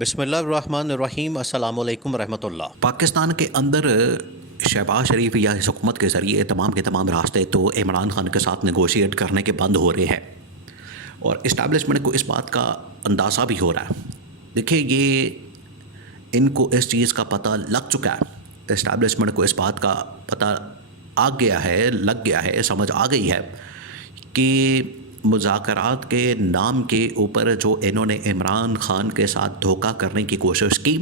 بسم اللہ الرحمن الرحیم، السلام علیکم ورحمۃ اللہ۔ پاکستان کے اندر شہباز شریف یا اس حکومت کے ذریعے تمام کے تمام راستے تو عمران خان کے ساتھ نیگوشیٹ کرنے کے بند ہو رہے ہیں، اور اسٹیبلشمنٹ کو اس بات کا اندازہ بھی ہو رہا ہے۔ دیکھیں، یہ ان کو اس چیز کا پتہ لگ چکا ہے، اسٹیبلشمنٹ کو اس بات کا پتہ لگ گیا ہے، سمجھ آ گئی ہے کہ مذاکرات کے نام کے اوپر جو انہوں نے عمران خان کے ساتھ دھوکہ کرنے کی کوشش کی،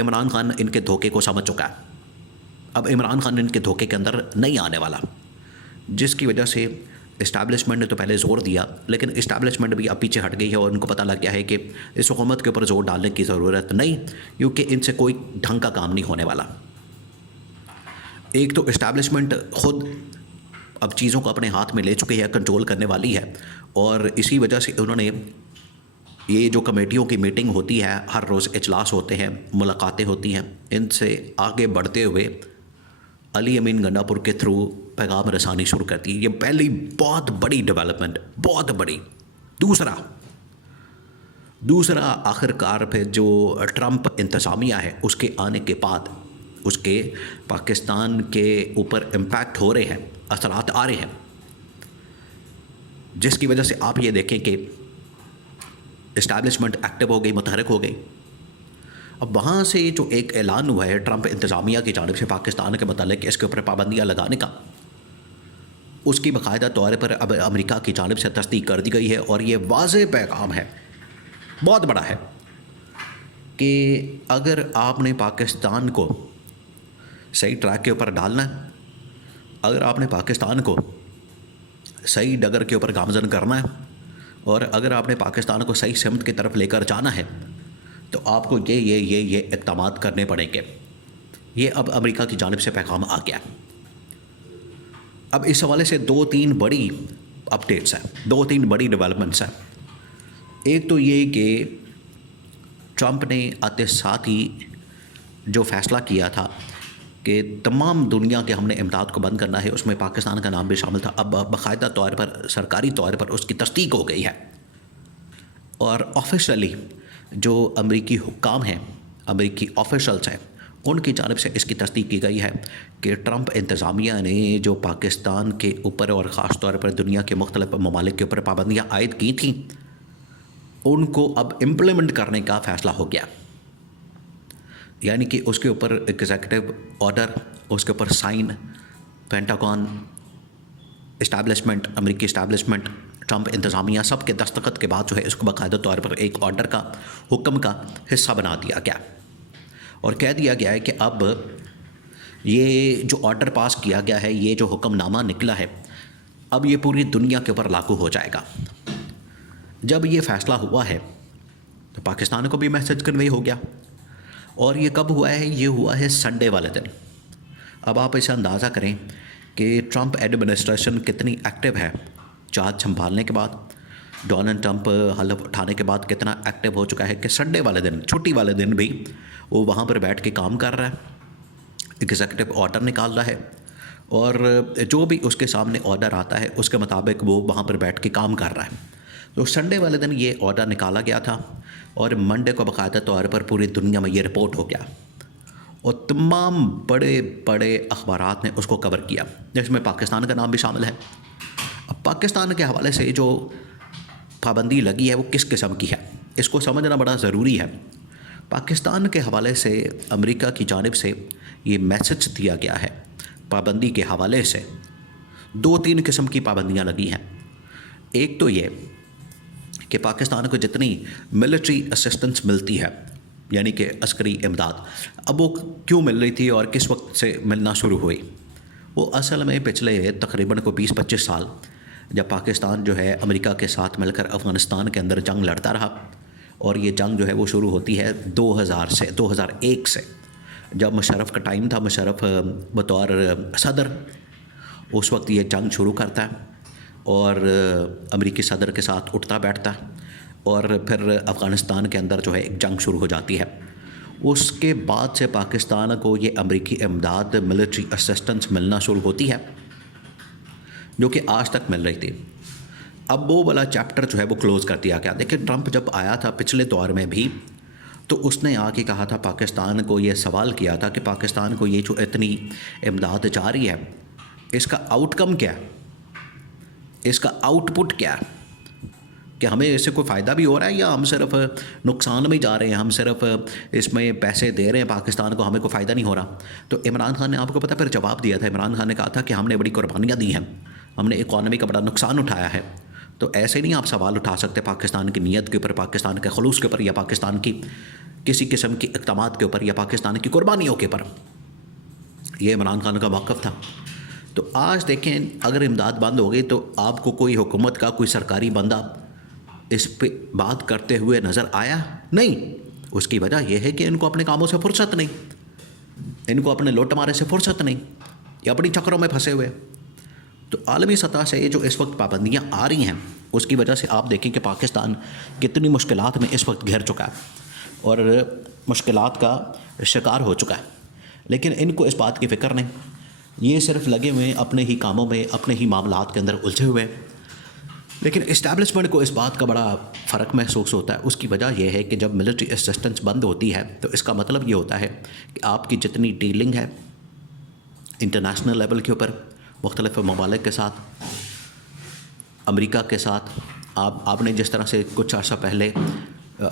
عمران خان ان کے دھوکے کو سمجھ چکا ہے۔ اب عمران خان ان کے دھوکے کے اندر نہیں آنے والا، جس کی وجہ سے اسٹیبلشمنٹ نے تو پہلے زور دیا، لیکن اسٹیبلشمنٹ بھی اب پیچھے ہٹ گئی ہے اور ان کو پتہ لگ گیا ہے کہ اس حکومت کے اوپر زور ڈالنے کی ضرورت نہیں، کیونکہ ان سے کوئی ڈھنگ کا کام نہیں ہونے والا۔ ایک تو اسٹیبلشمنٹ خود اب چیزوں کو اپنے ہاتھ میں لے چکے ہے، کنٹرول کرنے والی ہے، اور اسی وجہ سے انہوں نے یہ جو کمیٹیوں کی میٹنگ ہوتی ہے، ہر روز اجلاس ہوتے ہیں، ملاقاتیں ہوتی ہیں، ان سے آگے بڑھتے ہوئے علی امین گنڈا پور کے تھرو پیغام رسانی شروع کرتی ہے۔ یہ پہلی بہت بڑی ڈیولپمنٹ، بہت بڑی۔ دوسرا آخر کار پہ جو ٹرمپ انتظامیہ ہے، اس کے آنے کے بعد اس کے پاکستان کے اوپر امپیکٹ ہو رہے ہیں، اثرات آ رہے ہیں، جس کی وجہ سے آپ یہ دیکھیں کہ اسٹیبلشمنٹ ایکٹیو ہو گئی، متحرک ہو گئی۔ اب وہاں سے جو ایک اعلان ہوا ہے ٹرمپ انتظامیہ کی جانب سے پاکستان کے متعلق اس کے اوپر پابندیاں لگانے کا، اس کی باقاعدہ طور پر اب امریکہ کی جانب سے تصدیق کر دی گئی ہے، اور یہ واضح پیغام ہے، بہت بڑا ہے، کہ اگر آپ نے پاکستان کو صحیح ٹریک کے اوپر ڈالنا ہے، اگر آپ نے پاکستان کو صحیح ڈگر کے اوپر گامزن کرنا ہے، اور اگر آپ نے پاکستان کو صحیح سمت کی طرف لے کر جانا ہے، تو آپ کو یہ اقدامات کرنے پڑیں گے۔ یہ اب امریکہ کی جانب سے پیغام آ گیا۔ اب اس حوالے سے دو تین بڑی اپڈیٹس ہیں، دو تین بڑی ڈیولپمنٹس ہیں۔ ایک تو یہ کہ ٹرمپ نے آتے ساتھ ہی جو فیصلہ کیا تھا کہ تمام دنیا کے ہم نے امداد کو بند کرنا ہے، اس میں پاکستان کا نام بھی شامل تھا، اب باقاعدہ طور پر سرکاری طور پر اس کی تصدیق ہو گئی ہے، اور آفیشلی جو امریکی حکام ہیں، امریکی آفیشلز ہیں، ان کی جانب سے اس کی تصدیق کی گئی ہے کہ ٹرمپ انتظامیہ نے جو پاکستان کے اوپر اور خاص طور پر دنیا کے مختلف ممالک کے اوپر پابندیاں عائد کی تھیں، ان کو اب امپلیمنٹ کرنے کا فیصلہ ہو گیا۔ یعنی کہ اس کے اوپر ایگزیکٹو آرڈر، اس کے اوپر سائن، پینٹاگون، اسٹیبلشمنٹ، امریکی اسٹیبلشمنٹ، ٹرمپ انتظامیہ، سب کے دستخط کے بعد جو ہے اس کو باقاعدہ طور پر ایک آرڈر کا، حکم کا حصہ بنا دیا گیا، اور کہہ دیا گیا ہے کہ اب یہ جو آرڈر پاس کیا گیا ہے، یہ جو حکم نامہ نکلا ہے، اب یہ پوری دنیا کے اوپر لاگو ہو جائے گا۔ جب یہ فیصلہ ہوا ہے تو پاکستان کو بھی میسج کنوے ہو گیا، اور یہ کب ہوا ہے؟ یہ ہوا ہے سنڈے والے دن۔ اب آپ اسے اندازہ کریں کہ ٹرمپ ایڈمنسٹریشن کتنی ایکٹیو ہے، چارج سنبھالنے کے بعد، ڈونلڈ ٹرمپ حلف اٹھانے کے بعد کتنا ایکٹیو ہو چکا ہے کہ سنڈے والے دن، چھٹی والے دن بھی وہ وہاں پر بیٹھ کے کام کر رہا ہے، ایگزیکٹو آرڈر نکال رہا ہے، اور جو بھی اس کے سامنے آرڈر آتا ہے اس کے مطابق وہ وہاں پر بیٹھ کے کام کر رہا ہے۔ تو سنڈے والے دن یہ آرڈر نکالا گیا تھا، اور منڈے کو باقاعدہ طور پر پوری دنیا میں یہ رپورٹ ہو گیا، اور تمام بڑے بڑے اخبارات نے اس کو کور کیا، جس میں پاکستان کا نام بھی شامل ہے۔ اب پاکستان کے حوالے سے جو پابندی لگی ہے وہ کس قسم کی ہے، اس کو سمجھنا بڑا ضروری ہے۔ پاکستان کے حوالے سے امریکہ کی جانب سے یہ میسج دیا گیا ہے، پابندی کے حوالے سے دو تین قسم کی پابندیاں لگی ہیں۔ ایک تو یہ کہ پاکستان کو جتنی ملٹری اسسٹنس ملتی ہے، یعنی کہ عسکری امداد، اب وہ کیوں مل رہی تھی اور کس وقت سے ملنا شروع ہوئی؟ وہ اصل میں پچھلے تقریباً 20-25 سال جب پاکستان جو ہے امریکہ کے ساتھ مل کر افغانستان کے اندر جنگ لڑتا رہا، اور یہ جنگ جو ہے وہ شروع ہوتی ہے 2001 سے، جب مشرف کا ٹائم تھا، مشرف بطور صدر اس وقت یہ جنگ شروع کرتا ہے، اور امریکی صدر کے ساتھ اٹھتا بیٹھتا ہے، اور پھر افغانستان کے اندر جو ہے ایک جنگ شروع ہو جاتی ہے۔ اس کے بعد سے پاکستان کو یہ امریکی امداد، ملٹری اسسٹنس ملنا شروع ہوتی ہے، جو کہ آج تک مل رہی تھی۔ اب وہ والا چیپٹر جو ہے وہ کلوز کر دیا گیا۔ دیکھیں، ٹرمپ جب آیا تھا پچھلے دور میں بھی تو اس نے آ کے کہا تھا پاکستان کو، یہ سوال کیا تھا کہ پاکستان کو یہ جو اتنی امداد جا رہی ہے اس کا آؤٹ کم کیا ہے، اس کا آؤٹ پٹ کیا ہے، کہ ہمیں اس سے کوئی فائدہ بھی ہو رہا ہے یا ہم صرف نقصان میں جا رہے ہیں، ہم صرف اس میں پیسے دے رہے ہیں پاکستان کو، ہمیں کوئی فائدہ نہیں ہو رہا۔ تو عمران خان نے آپ کو پتہ پھر جواب دیا تھا۔ عمران خان نے کہا تھا کہ ہم نے بڑی قربانیاں دی ہیں، ہم نے اکانومی کا بڑا نقصان اٹھایا ہے۔ تو ایسے نہیں آپ سوال اٹھا سکتے پاکستان کی نیت کے اوپر، پاکستان کے خلوص کے اوپر، یا پاکستان کی کسی قسم کی اقدامات کے اوپر، یا پاکستان کی قربانیوں کے اوپر۔ یہ عمران خان کا موقف تھا۔ تو آج دیکھیں اگر امداد بند ہو گئی تو آپ کو کوئی حکومت کا کوئی سرکاری بندہ اس پہ بات کرتے ہوئے نظر آیا نہیں۔ اس کی وجہ یہ ہے کہ ان کو اپنے کاموں سے فرصت نہیں، ان کو اپنے لوٹ مارے سے فرصت نہیں، یا اپنی چکروں میں پھنسے ہوئے۔ تو عالمی سطح سے یہ جو اس وقت پابندیاں آ رہی ہیں اس کی وجہ سے آپ دیکھیں کہ پاکستان کتنی مشکلات میں اس وقت گھر چکا ہے اور مشکلات کا شکار ہو چکا ہے، لیکن ان کو اس بات کی فکر نہیں، یہ صرف لگے ہوئے اپنے ہی کاموں میں، اپنے ہی معاملات کے اندر الجھے ہوئے ہیں۔ لیکن اسٹیبلشمنٹ کو اس بات کا بڑا فرق محسوس ہوتا ہے۔ اس کی وجہ یہ ہے کہ جب ملٹری اسسٹنس بند ہوتی ہے تو اس کا مطلب یہ ہوتا ہے کہ آپ کی جتنی ڈیلنگ ہے انٹرنیشنل لیول کے اوپر مختلف ممالک کے ساتھ، امریکا کے ساتھ، آپ نے جس طرح سے کچھ عرصہ پہلے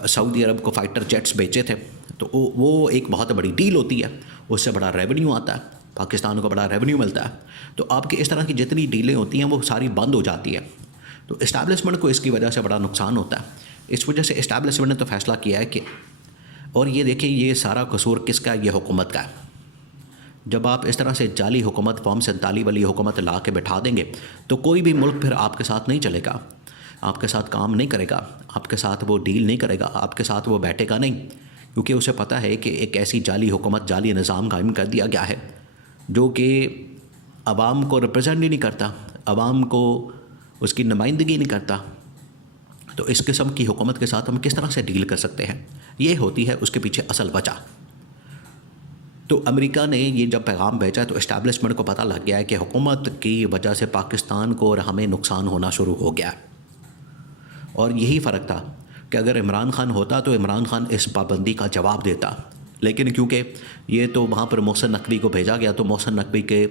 سعودی عرب کو فائٹر جیٹس بیچے تھے تو وہ ایک بہت بڑی ڈیل ہوتی ہے، اس سے بڑا ریونیو آتا ہے، پاکستان کو بڑا ریونیو ملتا ہے۔ تو آپ کی اس طرح کی جتنی ڈیلیں ہوتی ہیں وہ ساری بند ہو جاتی ہے، تو اسٹیبلشمنٹ کو اس کی وجہ سے بڑا نقصان ہوتا ہے۔ اس وجہ سے اسٹیبلشمنٹ نے تو فیصلہ کیا ہے کہ، اور یہ دیکھیں یہ سارا قصور کس کا ہے؟ یہ حکومت کا ہے۔ جب آپ اس طرح سے جعلی حکومت، فارم 47 والی حکومت لا کے بٹھا دیں گے تو کوئی بھی ملک پھر آپ کے ساتھ نہیں چلے گا، آپ کے ساتھ کام نہیں کرے گا، آپ کے ساتھ وہ ڈیل نہیں کرے گا، آپ کے ساتھ وہ بیٹھے گا نہیں، کیونکہ اسے پتہ ہے کہ ایک ایسی جعلی حکومت، جعلی نظام قائم کر دیا گیا ہے جو کہ عوام کو ریپرزینٹ ہی نہیں کرتا، عوام کو اس کی نمائندگی نہیں کرتا۔ تو اس قسم کی حکومت کے ساتھ ہم کس طرح سے ڈیل کر سکتے ہیں؟ یہ ہوتی ہے اس کے پیچھے اصل وجہ۔ تو امریکہ نے یہ جب پیغام بھیجا تو اسٹیبلشمنٹ کو پتہ لگ گیا ہے کہ حکومت کی وجہ سے پاکستان کو اور ہمیں نقصان ہونا شروع ہو گیا، اور یہی فرق تھا کہ اگر عمران خان ہوتا تو عمران خان اس پابندی کا جواب دیتا، لیکن کیونکہ یہ تو وہاں پر محسن نقوی کو بھیجا گیا تو محسن نقوی کے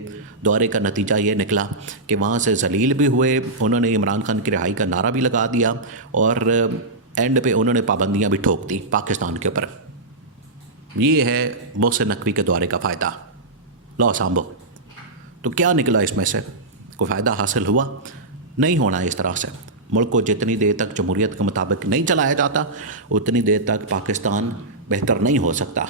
دورے کا نتیجہ یہ نکلا کہ وہاں سے ذلیل بھی ہوئے، انہوں نے عمران خان کی رہائی کا نعرہ بھی لگا دیا، اور اینڈ پہ انہوں نے پابندیاں بھی ٹھوک دی پاکستان کے اوپر۔ یہ ہے محسن نقوی کے دورے کا فائدہ۔ لو سامبو، تو کیا نکلا اس میں سے؟ کوئی فائدہ حاصل ہوا؟ نہیں ہونا اس طرح سے۔ ملک کو جتنی دیر تک جمہوریت کے مطابق نہیں چلایا جاتا اتنی دیر تک پاکستان بہتر نہیں ہو سکتا۔